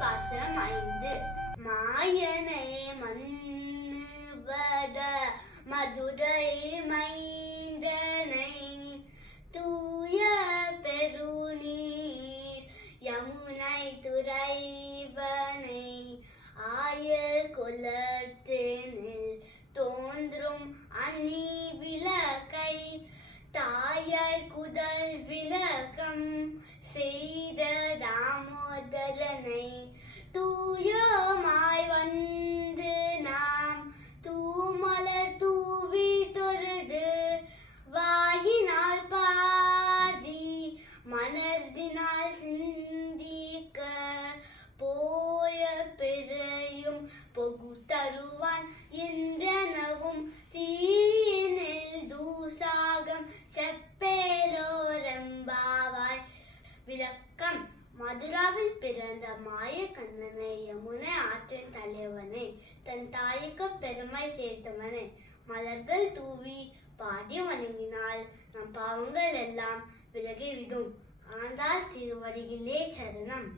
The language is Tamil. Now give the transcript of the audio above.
பாசனம் ஐந்து. மாயனை மன்னுவத மதுரை மைந்தனை தூய பெருநீர். யமுனை துறைவனை ஆயர் குலத்தினில் தோன்றும் அணி விளக்கை பிறையும் பொகு தருவான் என்றனவும் தீனில் தூசாகம் செப்பேலோரம்பாவாய். விளக்கம் மதுராவில் பிறந்த மாய கண்ணனை யமுனை ஆற்றின் தலைவனை தன் தாய்க்கு பெருமை சேர்த்தவனை மலர்கள் தூவி பாடி வணங்கினால் நம் பாவங்கள் எல்லாம் விலகிவிடும். ஆண்டாள் திருவடிகளே சரணம்.